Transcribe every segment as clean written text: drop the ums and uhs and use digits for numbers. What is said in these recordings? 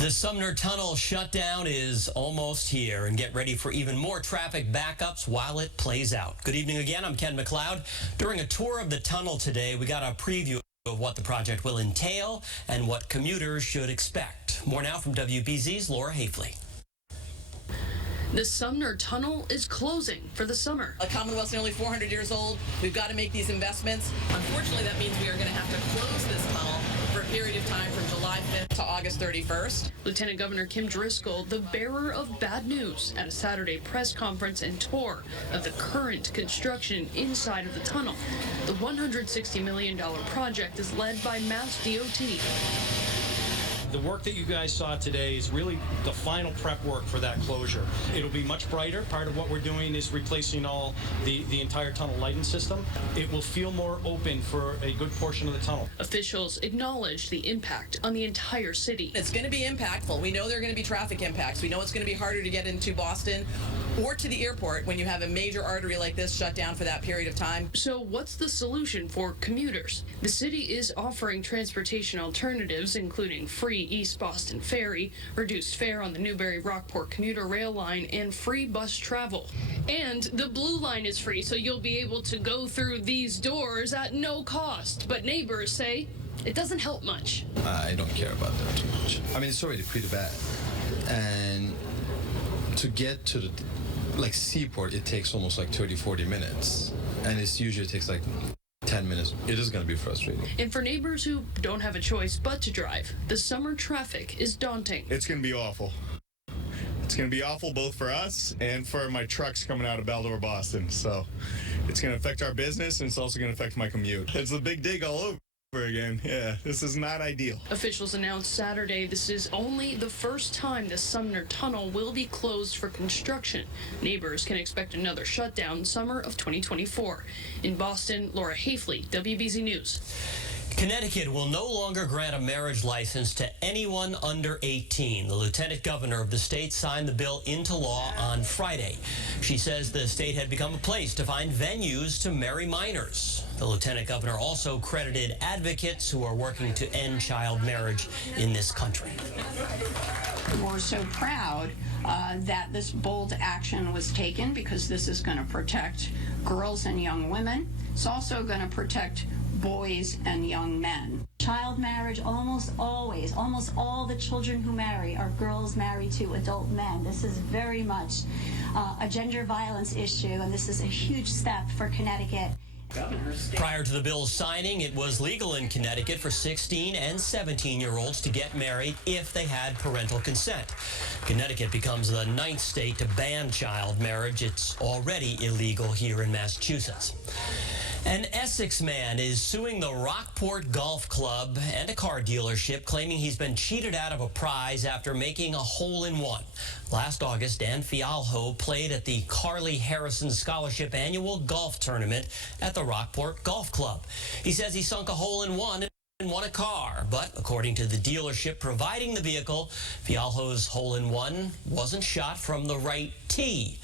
The Sumner Tunnel shutdown is almost here, and get ready for even more traffic backups while it plays out. Good evening again. I'm Ken McLeod. During a tour of the tunnel today, we got a preview of what the project will entail and what commuters should expect. More now from WBZ's Laura Hafley. The Sumner Tunnel is closing for the summer. A Commonwealth's nearly 400 years old. We've got to make these investments. Unfortunately, that means we are going to have to close this tunnel for a period of time from July 5th to August 31st. Lieutenant Governor Kim Driscoll, the bearer of bad news at a Saturday press conference and tour of the current construction inside of the tunnel. The $160 million project is led by Mass DOT. The work that you guys saw today is really the final prep work for that closure. It'll be much brighter. Part of what we're doing is replacing all the entire tunnel lighting system. It will feel more open for a good portion of the tunnel. Officials acknowledge the impact on the entire city. It's going to be impactful. We know there are going to be traffic impacts. We know it's going to be harder to get into Boston or to the airport when you have a major artery like this shut down for that period of time. So what's the solution for commuters? The city is offering transportation alternatives, including free East Boston Ferry, reduced fare on the Newberry-Rockport commuter rail line, and free bus travel. And the Blue Line is free, so you'll be able to go through these doors at no cost. But neighbors say it doesn't help much. I don't care about that too much. I mean, it's already pretty bad. And to get to the Seaport, it takes almost like 30-40 minutes. And it usually takes like 10 minutes. It is going to be frustrating. And for neighbors who don't have a choice but to drive, the summer traffic is daunting. It's going to be awful. It's going to be awful both for us and for my trucks coming out of Baldor, Boston. So it's going to affect our business, and it's also going to affect my commute. It's a big dig all over again. Yeah, this is not ideal. Officials announced Saturday this is only the first time the Sumner Tunnel will be closed for construction. Neighbors can expect another shutdown summer of 2024. In Boston, Laura Hafley, WBZ News. Connecticut will no longer grant a marriage license to anyone under 18. The lieutenant governor of the state signed the bill into law on Friday. She says the state had become a place to find venues to marry minors. The lieutenant governor also credited advocates who are working to end child marriage in this country. We're so proud that this bold action was taken because this is going to protect girls and young women. It's also going to protect boys and young men. Child marriage, almost always, almost all the children who marry are girls married to adult men. This is very much a gender violence issue, and this is a huge step for Connecticut. Prior to the bill's signing, it was legal in Connecticut for 16 and 17-year-olds to get married if they had parental consent. Connecticut becomes the 9th state to ban child marriage. It's already illegal here in Massachusetts. An Essex man is suing the Rockport Golf Club and a car dealership, claiming he's been cheated out of a prize after making a hole-in-one. Last August, Dan Fialho played at the Carly Harrison Scholarship Annual Golf Tournament at the Rockport Golf Club. He says he sunk a hole-in-one and won a car, but according to the dealership providing the vehicle, Fialho's hole-in-one wasn't shot from the right tee.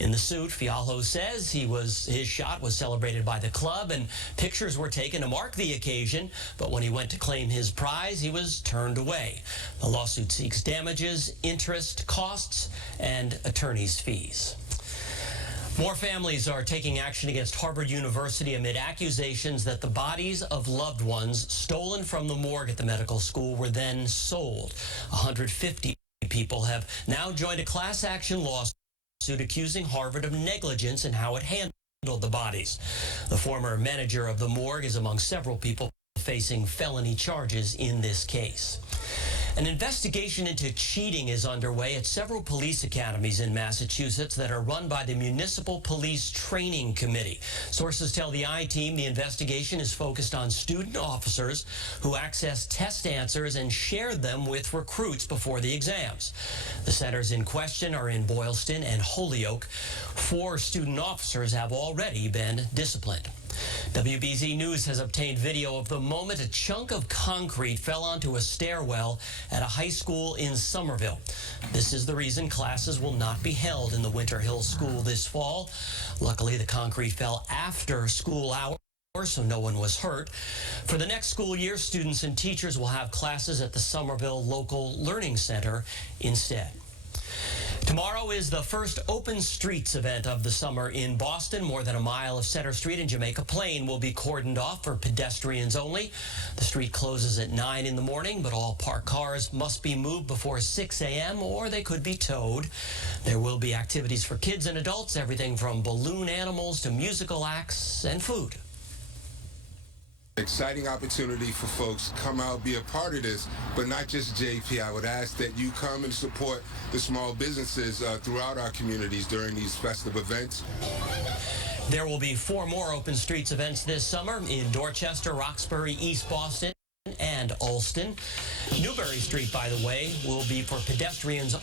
In the suit, Fialho says his shot was celebrated by the club and pictures were taken to mark the occasion, but when he went to claim his prize, he was turned away. The lawsuit seeks damages, interest, costs, and attorney's fees. More families are taking action against Harvard University amid accusations that the bodies of loved ones stolen from the morgue at the medical school were then sold. 150 people have now joined a class action lawsuit accusing Harvard of negligence in how it handled the bodies. The former manager of the morgue is among several people facing felony charges in this case. An investigation into cheating is underway at several police academies in Massachusetts that are run by the Municipal Police Training Committee. Sources tell the I-Team the investigation is focused on student officers who access test answers and shared them with recruits before the exams. The centers in question are in Boylston and Holyoke. 4 student officers have already been disciplined. WBZ News has obtained video of the moment a chunk of concrete fell onto a stairwell at a high school in Somerville. This is the reason classes will not be held in the Winter Hill School this fall. Luckily, the concrete fell after school hours so no one was hurt. For the next school year, students and teachers will have classes at the Somerville Local Learning Center instead. Tomorrow is the first Open Streets event of the summer in Boston. More than a mile of Center Street and Jamaica Plain will be cordoned off for pedestrians only. The street closes at 9 in the morning, but all parked cars must be moved before 6 a.m. or they could be towed. There will be activities for kids and adults, everything from balloon animals to musical acts and food. Exciting opportunity for folks to come out, be a part of this, but not just JP. I would ask that you come and support the small businesses throughout our communities during these festive events. There will be 4 more Open Streets events this summer in Dorchester, Roxbury, East Boston, and Ulston. Newbury Street, by the way, will be for pedestrians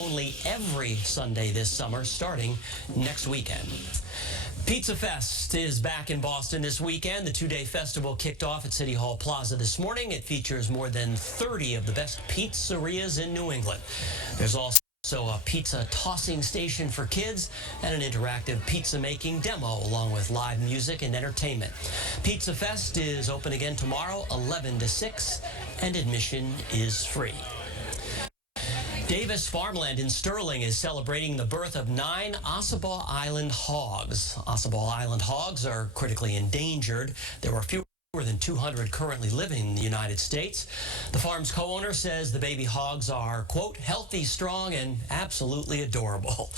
only every Sunday this summer, starting next weekend. Pizza Fest is back in Boston this weekend. The 2-day festival kicked off at City Hall Plaza this morning. It features more than 30 of the best pizzerias in New England. There's also a pizza tossing station for kids and an interactive pizza making demo along with live music and entertainment. Pizza Fest is open again tomorrow, 11 to 6, and admission is free. Davis Farmland in Sterling is celebrating the birth of 9 Ossabaw Island hogs. Ossabaw Island hogs are critically endangered. There are fewer than 200 currently living in the United States. The farm's co-owner says the baby hogs are, quote, healthy, strong, and absolutely adorable.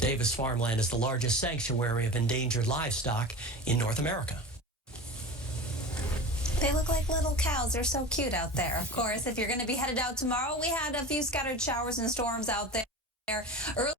Davis Farmland is the largest sanctuary of endangered livestock in North America. They look like little cows. They're so cute out there. Of course, if you're going to be headed out tomorrow, we had a few scattered showers and storms out there. Early